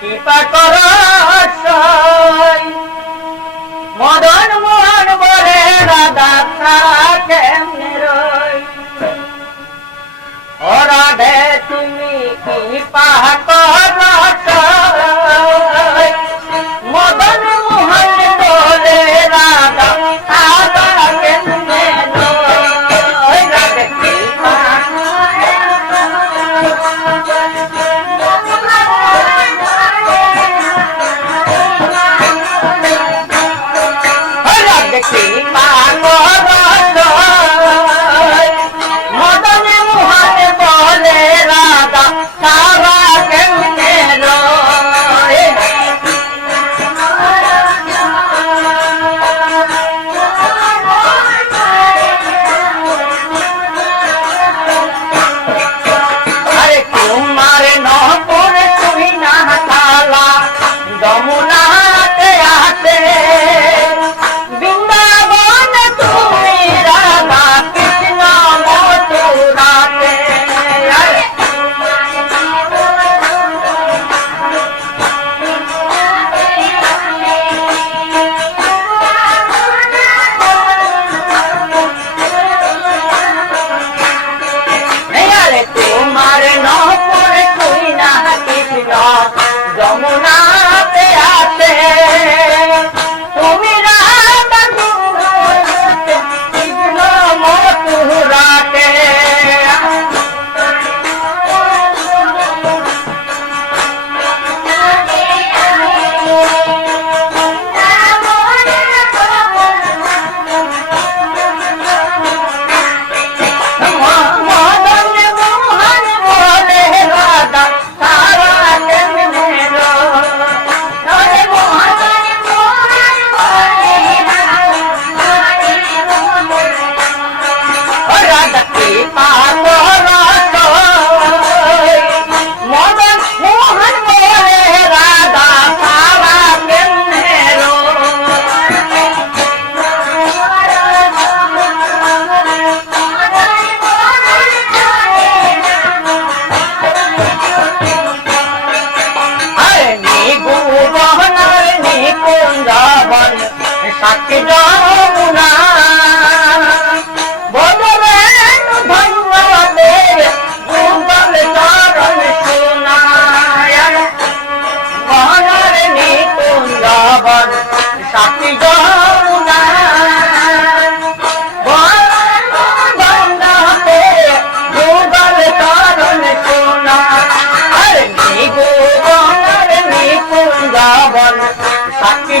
কৃপা কর মদন মোহন বলে রাধা ছাড়া ও রাধে তুমি কৃপা করো তাকে না বলবেন ধন্যবাদের গুগল চরণ সোনায় মনের নিকুঞ্জ বন সাক্ষী যমুনা সাক্ষী